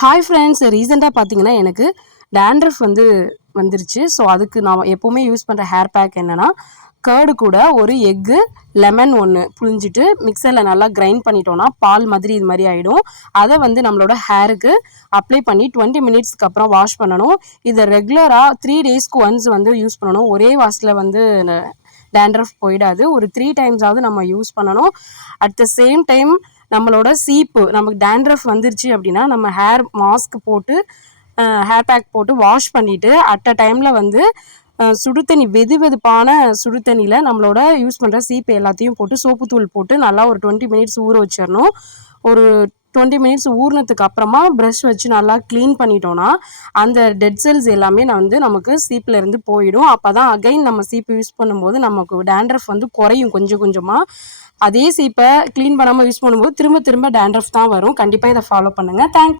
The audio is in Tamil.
ஹாய் ஃப்ரெண்ட்ஸ், ரீசெண்டாக பார்த்தீங்கன்னா எனக்கு டேண்ட்ரஃப் வந்துருச்சு. ஸோ அதுக்கு நான் எப்போவுமே யூஸ் பண்ணுற ஹேர் பேக் என்னென்னா, கர்டு கூட ஒரு எக்கு, லெமன் ஒன்று புழிஞ்சிட்டு மிக்சரில் நல்லா கிரைண்ட் பண்ணிட்டோன்னா பால் மாதிரி இது மாதிரி ஆகிடும். அதை நம்மளோட ஹேருக்கு அப்ளை பண்ணி 20 மினிட்ஸ்க்கு அப்புறம் வாஷ் பண்ணணும். இதை ரெகுலராக 3 டேஸ்க்கு ஒன்ஸ் யூஸ் பண்ணணும். ஒரே வாஷில் டேண்ட்ரஃப் போயிடாது. ஒரு 3 டைம்ஸாவது நம்ம யூஸ் பண்ணணும். அட் த சேம் டைம் நம்மளோட சீப்பு, நமக்கு டேண்ட்ரஃப் வந்துருச்சு அப்படின்னா நம்ம ஹேர் மாஸ்க் போட்டு ஹேர் பேக் போட்டு வாஷ் பண்ணிவிட்டு அட் அ டைமில் சுடு தண்ணி, வெதுவெதுப்பான சுடு தண்ணியில் நம்மளோட யூஸ் பண்ணுற சீப்பு எல்லாத்தையும் போட்டு சோப்புத்தூள் போட்டு நல்லா ஒரு 20 மினிட்ஸ் ஊற வச்சிடணும். ஒரு 20 மினிட்ஸ் ஊறினதுக்கு அப்புறமா ப்ரஷ் வச்சு நல்லா க்ளீன் பண்ணிட்டோன்னா அந்த டெட் செல்ஸ் எல்லாமே நமக்கு சீப்பில் இருந்து போயிடும். அப்போ தான் அகைன் நம்ம சீப்பு யூஸ் பண்ணும்போது நமக்கு டேண்ட்ரஃப் குறையும் கொஞ்சம் கொஞ்சமாக. அதே சீப்பை க்ளீன் பண்ணாமல் யூஸ் பண்ணும்போது திரும்ப திரும்ப டேண்ட்ரஃப் தான் வரும். கண்டிப்பாக இதை ஃபாலோ பண்ணுங்கள். தேங்க்ஸ்.